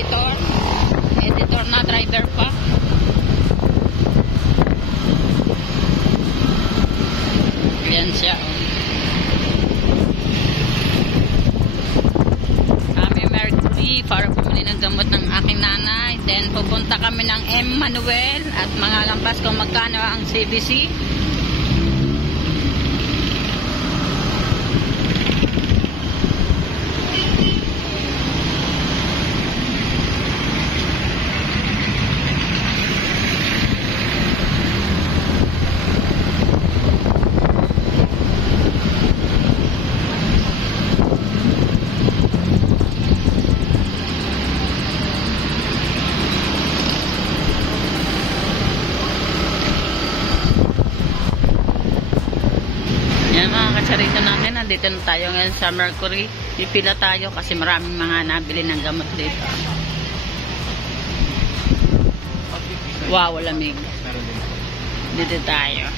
editor. Editor na driver pa. Ayan siya. Kami Mercury para bumili ng gamot ng aking nanay. Then pupunta kami ng M. Manuel at mga lampas kung magkano ang CBC. Sarito natin, nandito na tayo ngayon sa Mercury. Pipila tayo kasi maraming mga nabili ng gamot dito. Wow, lamig. Dito tayo.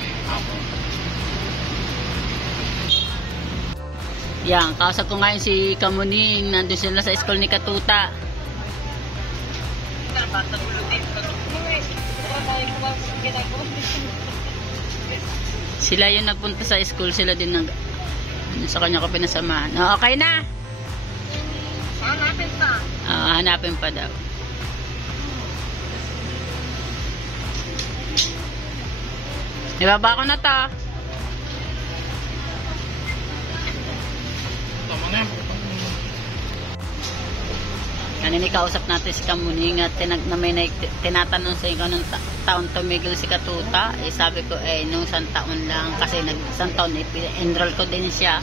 Yan, kausap ko ngayon si Kamuning. Nandun sila sa school ni Katuta. Sila yung nagpunta sa school, sila din nag sa kanya ko pinasamahan. Oh, okay na? Hanapin pa. Hanapin pa daw. Ibaba ko na to. Tama na. Kanina kausap natin si Kamuning at tinatanong sa ikaw ng taon tumigil si Katuta. Eh, sabi ko nung isang taon lang kasi isang taon enroll ko din siya.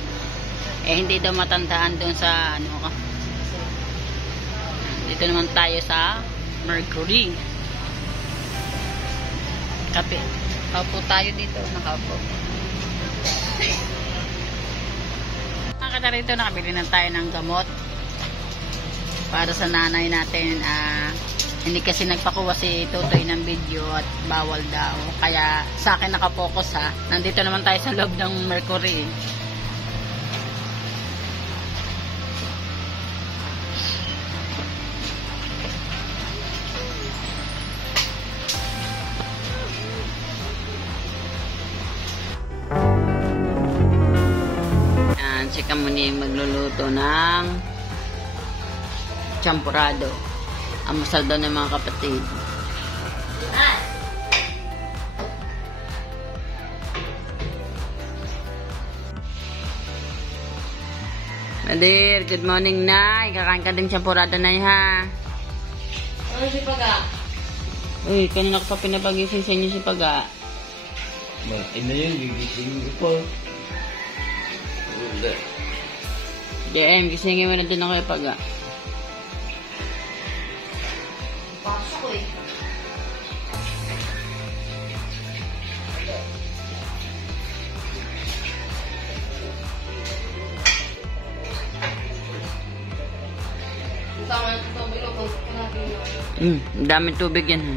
Eh hindi daw matandaan doon sa ano. Dito naman tayo sa Mercury. Kape. Kaupo tayo dito, nakaupo. Nakakita rito, nakabili na tayo ng gamot para sa nanay natin. Hindi kasi nagpakuha si Tutoy ng video at bawal daw, kaya sa akin nakapokus ha. Nandito naman tayo sa loob ng Mercury. Yan, si Kamuning magluluto ng champurado. Ang masal daw ng mga kapatid. Nadir, good morning na. Kakain ka din champurado na ha. Ano si Paga? Uy, kanina ko pa pinapagising sa inyo si Paga. Ina yun, gigising ko po. DM, gisingin mo na din ako kay Paga. Pasok eh. Sama ng tubig o kung natin. Ang daming tubig yan ha.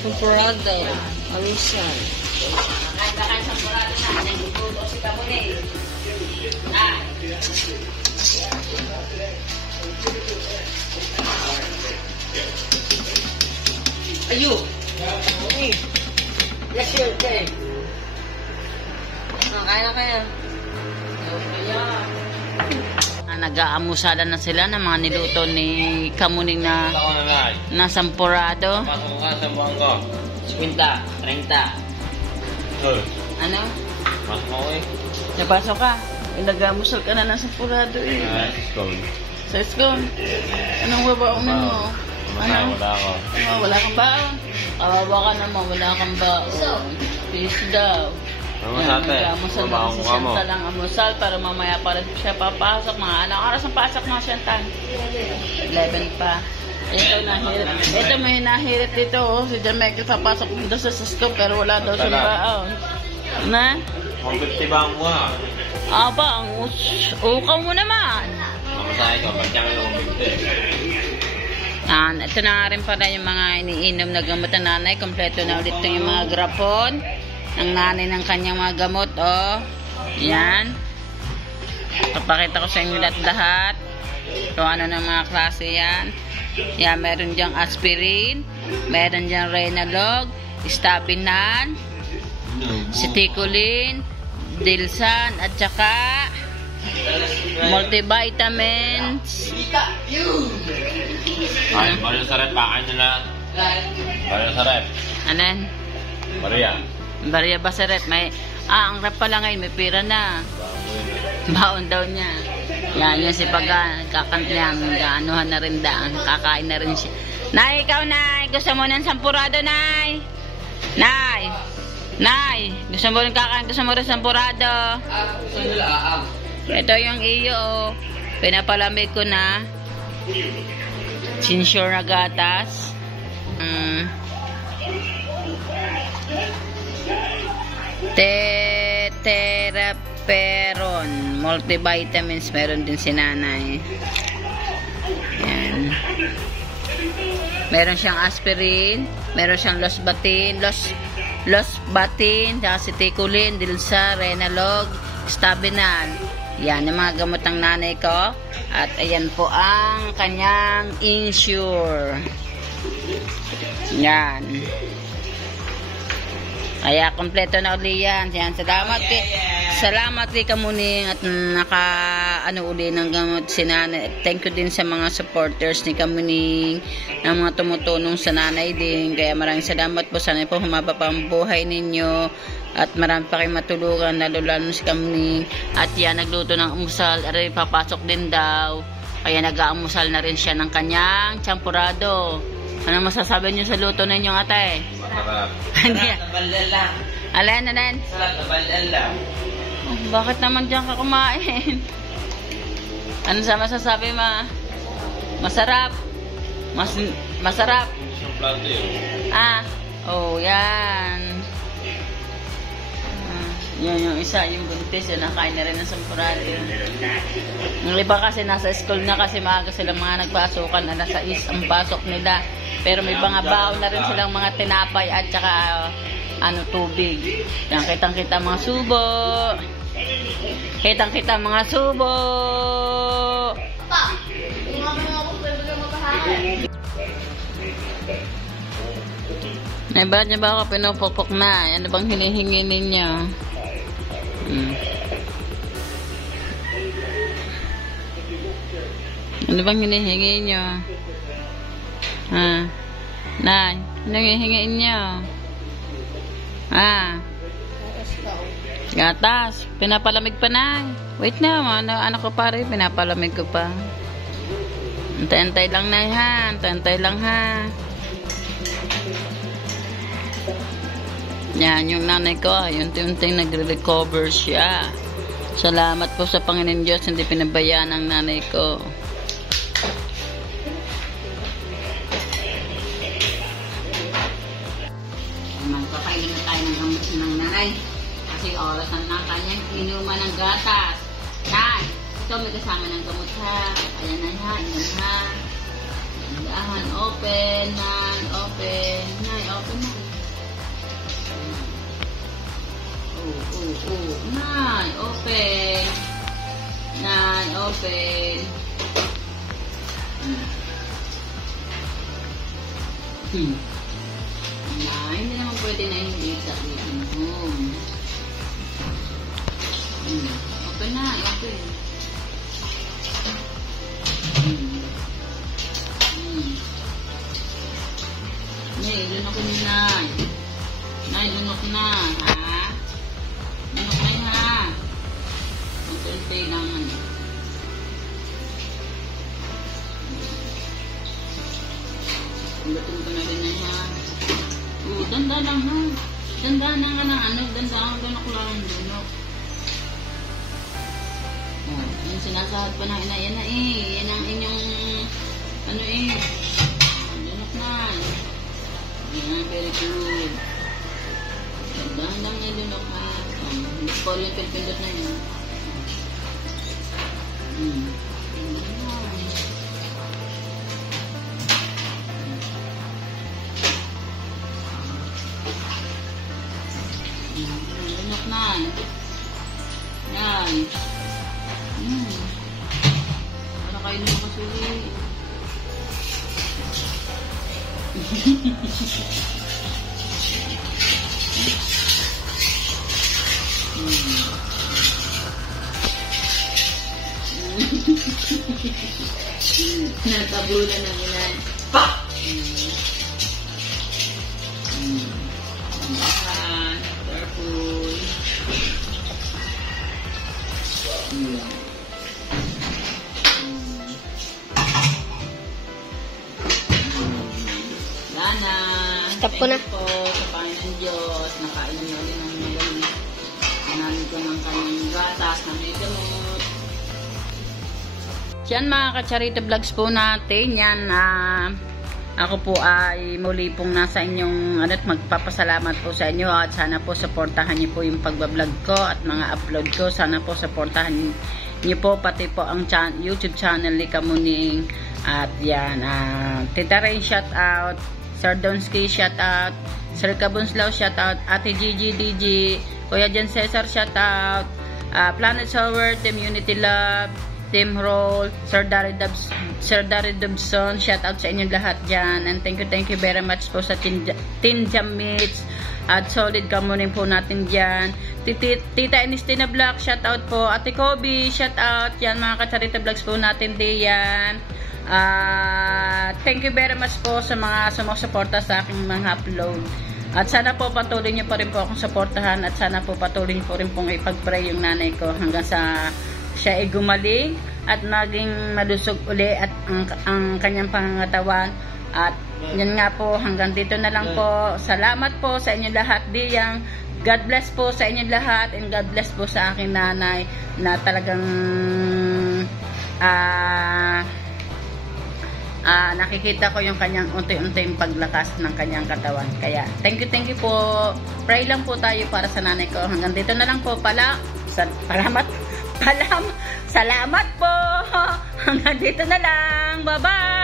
Champurado. Alisan. Kahit champurado na, nagluto si Kamuning. Ayo. Okay. Yes, sir. Okay. Kaya na kaya. Nag-aamusala na sila ng mga niluto ni Kamuning na sampurado. Pasok ka sa bangko. 50, 30. Ano? Pasok ko eh. Napasok ka? Nag-aamusal ka na ng sampurado eh. Sa school. Anong babaunin mo? Wala ako. Wala kang baon. Kawawa ka naman, wala kang baon. fish daw. Ano Yan, sa ate? nag-amusal na Mabaho si ka mo. Chantal ang amusal para mamaya pa rin siya papasok. Mga anong oras ang pasok mo, Chantal? 11 pa. Ito nahirit. Ito may nahirit dito. Oh. Si Jamaica papasok dito sa Cisco pero wala daw siyang baon. Na? 150 ba ang buha? Aba, ang ukaw mo naman. Mamasahe ko, pagkakang ng 150. Ito na nga rin pala yung mga iniinom na gamot ng nanay. Kompleto na ulit yung mga grapon ng nanay ng kanyang mga gamot. Oh. Yan. Papakita ko sa inyo lahat. Kung ano ng mga klase yan. Yan, meron diyang aspirin. Meron diyang Renalog, Stabinan, Ceticolin, Dilsan, at saka multivitamins. Ay, bariya sa rep, pakain nyo lahat. Bariya sa rep. Ano yan? Bariya. Bariya ba sa rep? Ang rep pala ngayon, may pira na. Baon daw niya. Yan, yan si Pagan. Kakantlihan, gaanuhan na rin daan. Kakain na rin siya. Nay, ikaw, Nay. Gusto mo ng sampurado, Nay? Nay. Nay. Gusto mo rin kakain? Gusto mo rin sampurado? Ito yung iyo, oh. Pinapalamig ko na. Sinsure na gatas. Teraperon. Multivitamins. Meron din si nanay. Yan. Meron siyang aspirin. Meron siyang losbatin. Losbatin. Ceticolin. Dilsa. Renalog. Stabinan. Yan ang mga gamot ng nanay ko. At ayan po ang kanyang insure. Yan. Kaya kompleto na uli yan. Yan. Salamat kay Kamuning at uli ng gamot si nanay. Thank you din sa mga supporters ni Kamuning ng mga tumutulong sa nanay din. Kaya maraming salamat po. Sana po humaba pa ang buhay ninyo. At marami pa kayong matulungan, lalo si Kamuning. At yan, nagluto ng umusal. Aray, papasok din daw. Kaya nag-aamusal na rin siya ng kanyang champurado. Ano masasabi niyo sa luto ninyo, ate? Masarap. Nabalala. Alin. Nabalala. Oh, bakit naman diyan ka kumain? Ano sa masasabi, ma? Masarap. Masarap. Isang plato yun. Yan. Yan yung isa, yung buntis, yun, nakain na rin ng sampurado. Yung iba kasi nasa school na kasi maaga silang mga nagpasukan, na nasa ang pasok nila. Pero may mga baon na rin silang mga tinapay at saka tubig. Yan, kitang-kita mga subo. Kitang-kita mga subo. Ba't niya ba ako pinupukpok na? Ano bang hinihingi ninyo? Ano bang hinihingi nyo? Nay, ano hinihingi nyo? Gatas. Pinapalamig pa, Nay. Wait na, ano ko pare, pinapalamig ko pa. Antay-antay lang, Nay, ha? Antay-antay lang, ha? Yan, yung nanay ko, unti-unting nagre-recover siya. Salamat po sa Panginoon Diyos, hindi pinabayaan ang nanay ko. Magpapainin na tayo ng gamot ng nanay. Kasi oras na kanyang inuman ng gatas. Nay, ito may kasama ng gamot, ha. Ayan na, ha. Inom, ha. Dahan, open, Nay, open. Nay, open na. Nine, open. Nine, open. Nine, hindi naman pwede na hindi sa iinom. Open na, open. Nay, lunok ko ni Nay. Nay, lunok na, ha? Lunok na yun, ha? Unti-unti lang, Lutin ko na rin na yan. Ganda lang, ha? Dandahan nga ng ano, dandahan ka na kula ng dunok. Oh, yung sinasahod pa ng ina, yan na yan ang inyong, ano dunok na. Yan, very good. Dandahan lang yung dunok na. Hindi ko ulit yung pindot na yun. Lunok na. Yan. Para kayo na makasuli. Natabulan ng ilan. Pa! Careful. Lana. Stop ko na. Thank you po sa Panginoon Diyos. Nakainom na ulit ng magaling. Nanamit ko ng kanyang gatas na may gamot. Yan mga Kacharito Vlogs po natin. Yan ako po ay muli pong nasa inyong magpapasalamat po sa inyo at sana po supportahan niyo po yung pagbablog ko at mga upload ko. Sana po supportahan niyo po pati po ang YouTube channel ni Kamuning. At yan, Tita Rain shout out, Sir Donsky shout out, Sir Kabunslaw shout out, Ate Gigi DG, Kuya Jan Cesar shout out, Planet Sower, Team Unity Love, Team Roll, Sir Dari Dobson, shout out sa inyong lahat dyan. And thank you very much po sa Team Jam Meets at Solid Kamuning po natin dyan. Tita Enistina Black, shout out po. Ate Kobe, shout out. Yan mga Kacharito Vlogs po natin diyan. Thank you very much po sa mga sumusuporta sa aking mga upload. At sana po patuloy niyo pa rin po akong suportahan at sana po patuloy niyo po rin pong ipag-pray yung nanay ko hanggang sa siya ay gumaling at maging malusog uli at ang kanyang pangangatawan. At yan nga po, hanggang dito na lang po. Salamat po sa inyo lahat diyang. God bless po sa inyo lahat and God bless po sa aking nanay na talagang nakikita ko yung kanyang unti-unting paglakas ng kanyang katawan. Kaya thank you po. Pray lang po tayo para sa nanay ko. Hanggang dito na lang po pala. Salamat po. Hanggang dito na lang. Bye-bye.